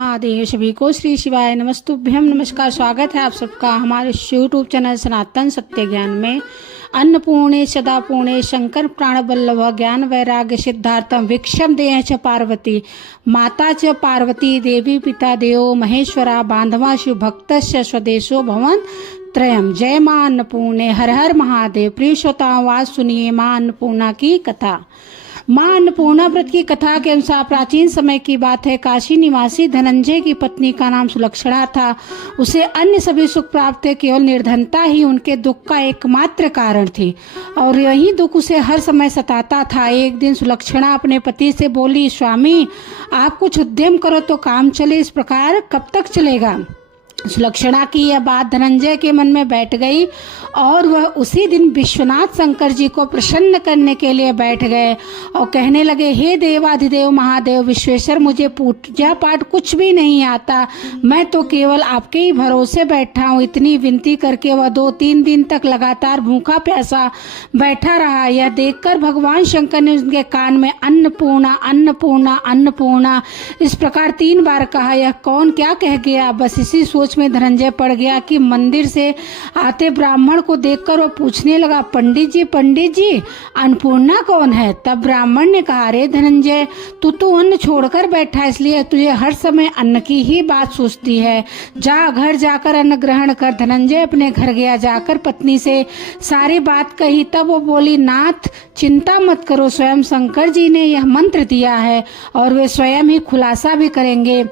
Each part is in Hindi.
महादेव सभी को श्री शिवाय नमस्तुभ्यम नमस्कार। स्वागत है आप सबका हमारे यूट्यूब चैनल सनातन सत्य ज्ञान में। अन्नपूर्णे सदा पूर्णे शंकर प्राण वल्लभ ज्ञान वैराग्य सिद्धार्थम विक्षम देह च पार्वती माता च पार्वती देवी पिता देवो महेश्वरा बांधवा शिव भक्तस्य स्वदेशो भवन त्रयम। जय मां अन्नपूर्णे, हर हर महादेव। प्रिय श्रोताओं, आज सुनिए मां अन्नपूर्णा की कथा। मां अन्नपूर्णा व्रत की कथा के अनुसार प्राचीन समय की बात है। काशी निवासी धनंजय की पत्नी का नाम सुलक्षणा था। उसे अन्य सभी सुख प्राप्त थे, केवल निर्धनता ही उनके दुख का एकमात्र कारण थी और यही दुख उसे हर समय सताता था। एक दिन सुलक्षणा अपने पति से बोली, स्वामी आप कुछ उद्यम करो तो काम चले, इस प्रकार कब तक चलेगा। सुलक्षणा की यह बात धनंजय के मन में बैठ गई और वह उसी दिन विश्वनाथ शंकर जी को प्रसन्न करने के लिए बैठ गए और कहने लगे, हे देवाधिदेव महादेव विश्वेश्वर, मुझे पूजा पाठ कुछ भी नहीं आता, मैं तो केवल आपके ही भरोसे बैठा हूँ। इतनी विनती करके वह 2-3 दिन तक लगातार भूखा प्यासा बैठा रहा। यह देखकर भगवान शंकर ने उनके कान में अन्नपूर्णा अन्नपूर्णा अन्नपूर्णा इस प्रकार 3 बार कहा। यह कौन क्या कह गया। बस इसी सोच में धनंजय पड़ गया कि मंदिर से आते ब्राह्मण को देखकर वह पूछने लगा, पंडित जी अन्नपूर्णा कौन है। तब ब्राह्मण ने कहा, अरे धनंजय, तू तो अन्न छोड़कर बैठा, इसलिए तुझे हर समय अन्न की ही बात सोचती है। जा घर जाकर अन्न ग्रहण कर। धनंजय अपने घर गया। जाकर पत्नी से सारी बात कही। तब वो बोली, नाथ चिंता मत करो, स्वयं शंकर जी ने यह मंत्र दिया है और वे स्वयं ही खुलासा भी करेंगे,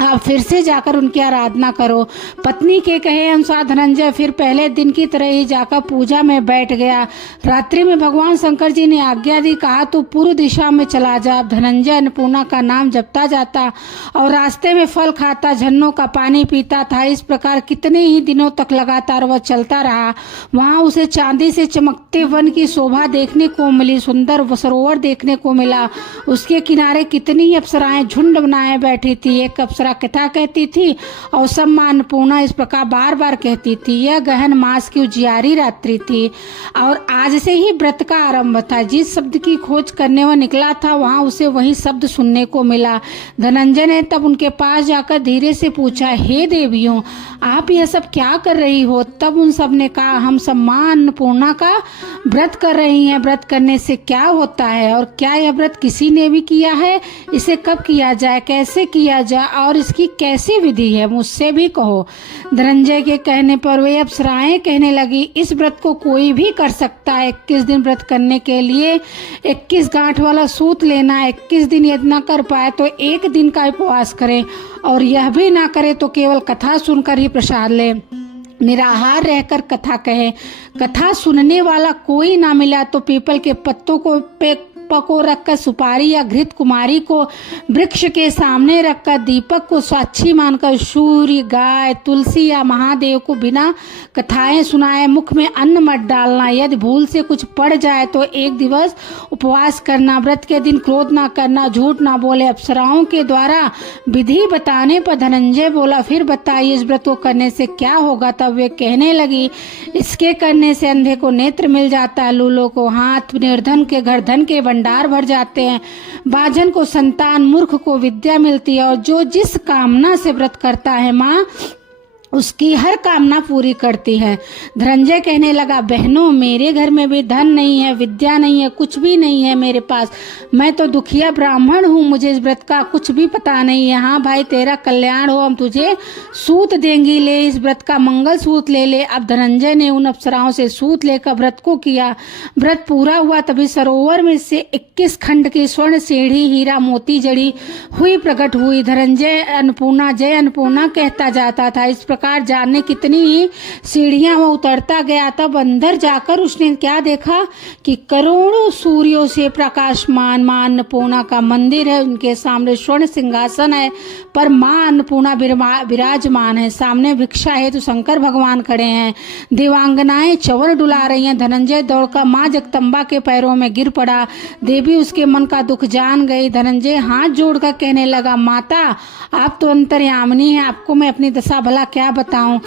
आप फिर से जाकर उनकी आराधना करो। पत्नी के कहे अनुसार धनंजय फिर पहले दिन की तरह ही जाकर पूजा में बैठ गया। रात्रि में भगवान शंकर जी ने आज्ञा दी, कहा तू पूर्व दिशा में चला जा। धनंजय अन्नपूर्णा का नाम जपता जाता और रास्ते में फल खाता, झरनों का पानी पीता था। इस प्रकार कितने ही दिनों तक लगातार वह चलता रहा। वहां उसे चांदी से चमकते वन की शोभा देखने को मिली, सुंदर सरोवर देखने को मिला। उसके किनारे कितनी ही अप्सराएं झुंड बनाए बैठी थी। एक अप्सरा कथा कहती थी और सब मां अन्नपूर्णा इस प्रकार बार बार कहती थी। यह गहन मास की उजियारी रात्रि थी और आज से ही व्रत का आरंभ था। जिस शब्द की खोज करने वह निकला था, वहां उसे वही शब्द सुनने को मिला। धनंजय ने तब उनके पास जाकर धीरे से पूछा, हे देवियों, आप यह सब क्या कर रही हो। तब उन सब ने कहा, हम सब मां अन्नपूर्णा का व्रत कर रही हैं। व्रत करने से क्या होता है और क्या यह व्रत किसी ने भी किया है, इसे कब किया जाए, कैसे किया जाए और इसकी कैसी विधि है, मुझसे भी कहो। धनंजय के कहने पर वे अप्सराएं कहने लगी, इस व्रत को कोई भी कर सकता है। 21 दिन व्रत करने के लिए 21 गांठ वाला सूत लेना है। 21 दिन यदि न कर पाए तो 1 दिन का उपवास करें और यह भी ना करे तो केवल कथा सुनकर ही प्रसाद ले। निराहार रहकर कथा कहे। कथा सुनने वाला कोई ना मिला तो पीपल के पत्तों को रखकर, सुपारी या घृत कुमारी को वृक्ष के सामने रखकर, दीपक को साक्षी मानकर सूर्य, गाय, तुलसी या महादेव को बिना कथाएं सुनाए मुख में अन्न मत डालना। यदि भूल से कुछ पड़ जाए तो 1 दिवस उपवास करना। व्रत के दिन क्रोध ना करना, झूठ ना बोले। अप्सराओं के द्वारा विधि बताने पर धनंजय बोला, फिर बताइए इस व्रत को करने से क्या होगा। तब वे कहने लगी, इसके करने से अंधे को नेत्र मिल जाता है, लूलों को हाथ, निर्धन के घर धन के भंडार भर जाते हैं, बाजन को संतान, मूर्ख को विद्या मिलती है और जो जिस कामना से व्रत करता है माँ उसकी हर कामना पूरी करती है। धनंजय कहने लगा, बहनों मेरे घर में भी धन नहीं है, विद्या नहीं है, कुछ भी नहीं है मेरे पास। मैं तो दुखिया ब्राह्मण हूँ, मुझे इस व्रत का कुछ भी पता नहीं है। हाँ भाई, तेरा कल्याण हो, हम तुझे सूत देंगी, ले इस व्रत का मंगल सूत ले ले। अब धनंजय ने उन अप्सराओं से सूत लेकर व्रत को किया। व्रत पूरा हुआ तभी सरोवर में से 21 खंड की स्वर्ण सीढ़ी हीरा मोती जड़ी हुई प्रकट हुई। धनंजय अन्नपूर्णा जय अन्नपूर्णा कहता जाता था। इस प्रकार जाने कितनी ही सीढ़ियां वो उतरता गया। तब अंदर जाकर उसने क्या देखा कि करोड़ों सूर्यों से प्रकाशमान मां अन्नपूर्णा का मंदिर है। उनके सामने स्वर्ण सिंहासन है पर मां अन्नपूर्णा विराजमान है। सामने भिक्षा हेतु शंकर भगवान खड़े हैं। देवांगनाएं चवर डुला रही हैं। धनंजय दौड़कर मां जगदम्बा के पैरों में गिर पड़ा। देवी उसके मन का दुख जान गई। धनंजय हाथ जोड़कर कहने लगा, माता आप तो अंतर्यामिनी हैं, आपको मैं अपनी दशा भला क्या बताऊं।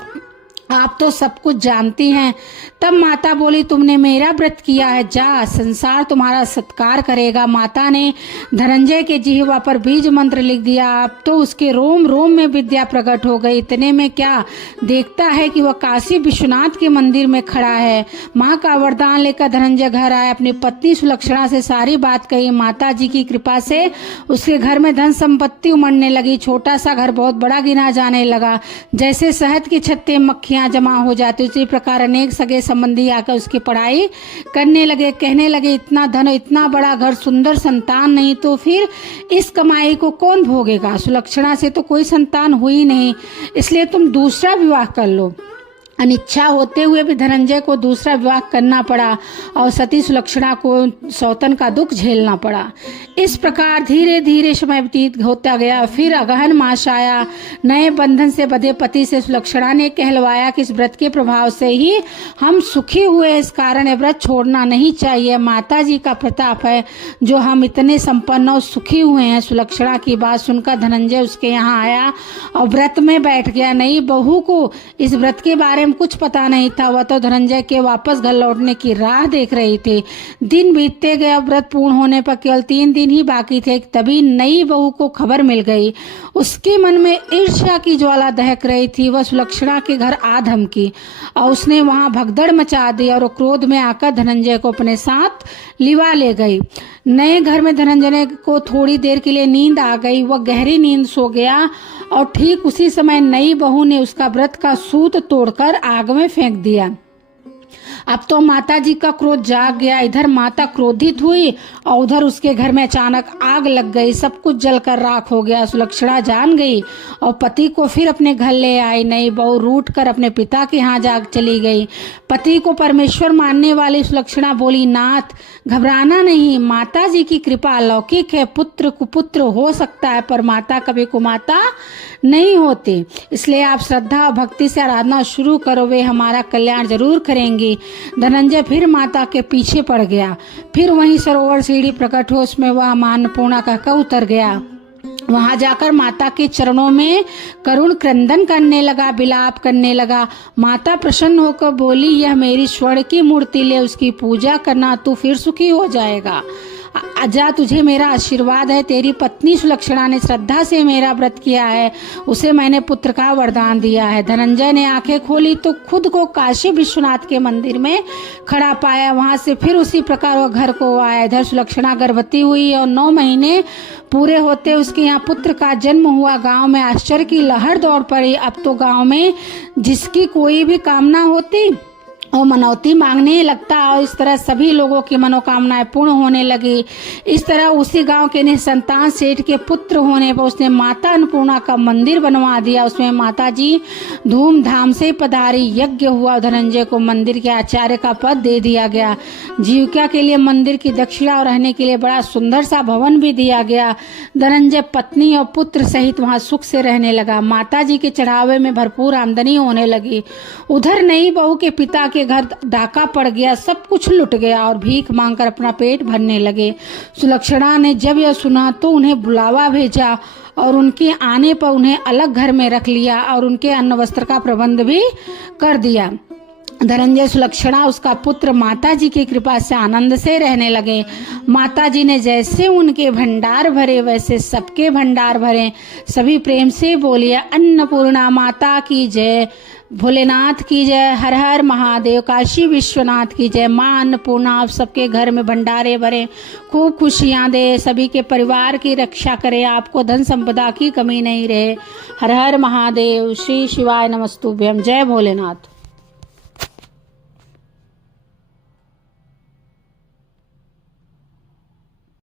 आप तो सब कुछ जानती हैं। तब माता बोली, तुमने मेरा व्रत किया है, जा, संसार तुम्हारा सत्कार करेगा। माता ने धनंजय के जिह्वा पर बीज मंत्र लिख दिया। अब तो उसके रोम रोम में विद्या प्रकट हो गई। इतने में क्या देखता है कि वह काशी विश्वनाथ के मंदिर में खड़ा है। माँ का वरदान लेकर धनंजय घर आया। अपनी पत्नी सुलक्षणा से सारी बात कही। माता जी की कृपा से उसके घर में धन संपत्ति उमड़ने लगी। छोटा सा घर बहुत बड़ा गिना जाने लगा। जैसे शहद की छत्ते मक्खियां जमा हो जाती, उसी प्रकार अनेक सगे संबंधी आकर उसकी पढ़ाई करने लगे। कहने लगे, इतना धन, इतना बड़ा घर, सुंदर संतान नहीं तो फिर इस कमाई को कौन भोगेगा? सुलक्षणा से तो कोई संतान हुई नहीं, इसलिए तुम दूसरा विवाह कर लो। अनिच्छा होते हुए भी धनंजय को दूसरा विवाह करना पड़ा और सती सुलक्षणा को सौतन का दुख झेलना पड़ा। इस प्रकार धीरे धीरे समय व्यतीत होता गया। फिर अगहन मास आया। नए बंधन से बंधे पति से सुलक्षणा ने कहलवाया कि इस व्रत के प्रभाव से ही हम सुखी हुए, इस कारण यह व्रत छोड़ना नहीं चाहिए। माता जी का प्रताप है जो हम इतने संपन्न और सुखी हुए हैं। सुलक्षणा की बात सुनकर धनंजय उसके यहाँ आया और व्रत में बैठ गया। नई बहू को इस व्रत के बारे में कुछ पता नहीं था। वह तो धनंजय के वापस घर लौटने की राह देख रही थी। दिन बीतते गए। व्रत पूर्ण होने पर केवल 3 दिन ही बाकी थे। तभी नई बहू को खबर मिल गई। उसके मन में ईर्ष्या की ज्वाला दहक रही थी। वह सुलक्षणा के घर आ धमकी और उसने वहां भगदड़ मचा दी और क्रोध में आकर धनंजय को अपने साथ लिवा ले गई। नए घर में धनंजय को थोड़ी देर के लिए नींद आ गई। वह गहरी नींद सो गया और ठीक उसी समय नई बहू ने उसका व्रत का सूत तोड़कर आग में फेंक दिया। अब तो माता जी का क्रोध जाग गया। इधर माता क्रोधित हुई और उधर उसके घर में अचानक आग लग गई। सब कुछ जलकर राख हो गया। सुलक्षणा जान गई और पति को फिर अपने घर ले आई। नई बहू रूठ कर अपने पिता के यहाँ जाग चली गई। पति को परमेश्वर मानने वाली सुलक्षणा बोली, नाथ घबराना नहीं, माता जी की कृपा अलौकिक है। पुत्र कुपुत्र हो सकता है पर माता कभी कुमाता नहीं होती। इसलिए आप श्रद्धा और भक्ति से आराधना शुरू करो, वे हमारा कल्याण जरूर करेंगी। धनंजय फिर माता के पीछे पड़ गया। फिर वहीं सरोवर सीढ़ी प्रकट हो, उसमें वह मां अन्नपूर्णा कहकर उतर गया। वहां जाकर माता के चरणों में करुण क्रंदन करने लगा, विलाप करने लगा। माता प्रसन्न होकर बोली, यह मेरी स्वर्ण की मूर्ति ले, उसकी पूजा करना, तू फिर सुखी हो जाएगा। जा, तुझे मेरा आशीर्वाद है। तेरी पत्नी सुलक्षणा ने श्रद्धा से मेरा व्रत किया है, उसे मैंने पुत्र का वरदान दिया है। धनंजय ने आंखें खोली तो खुद को काशी विश्वनाथ के मंदिर में खड़ा पाया। वहां से फिर उसी प्रकार वह घर को आया। इधर सुलक्षणा गर्भवती हुई और 9 महीने पूरे होते उसके यहाँ पुत्र का जन्म हुआ। गांव में आश्चर्य की लहर दौड़ पड़ी। अब तो गांव में जिसकी कोई भी कामना होती और मनौती मांगने लगता और इस तरह सभी लोगों की मनोकामनाएं पूर्ण होने लगी। इस तरह उसी गांव के निसंतान सेठ के पुत्र होने पर उसने माता अन्नपूर्णा का मंदिर बनवा दिया। उसमें माता जी धूमधाम से पधारी। यज्ञ हुआ। धनंजय को मंदिर के आचार्य का पद दे दिया गया। जीविका के लिए मंदिर की दक्षिणा और रहने के लिए बड़ा सुंदर सा भवन भी दिया गया। धनंजय पत्नी और पुत्र सहित वहां सुख से रहने लगा। माता जी के चढ़ावे में भरपूर आमदनी होने लगी। उधर नई बहू के पिता के घर डाका पड़ गया। सब कुछ लुट गया और भीख मांगकर अपना पेट भरने लगे। सुलक्षणा ने जब यह सुना तो उन्हें बुलावा भेजा और उनके आने पर उन्हें अलग घर में रख लिया और उनके अन्न वस्त्र का प्रबंध भी कर दिया। धनंजय, सुलक्षणा, उसका पुत्र माता जी की कृपा से आनंद से रहने लगे। माता जी ने जैसे उनके भंडार भरे वैसे सबके भंडार भरे। सभी प्रेम से बोलिए, अन्नपूर्णा माता की जय, भोलेनाथ की जय, हर हर महादेव, काशी विश्वनाथ की जय। माँ अन्नपूर्णा आप सबके घर में भंडारे भरे, खूब खुशियाँ दे, सभी के परिवार की रक्षा करे, आपको धन संपदा की कमी नहीं रहे। हर हर महादेव। श्री शिवाय नमस्तुभ्यम। जय भोलेनाथ।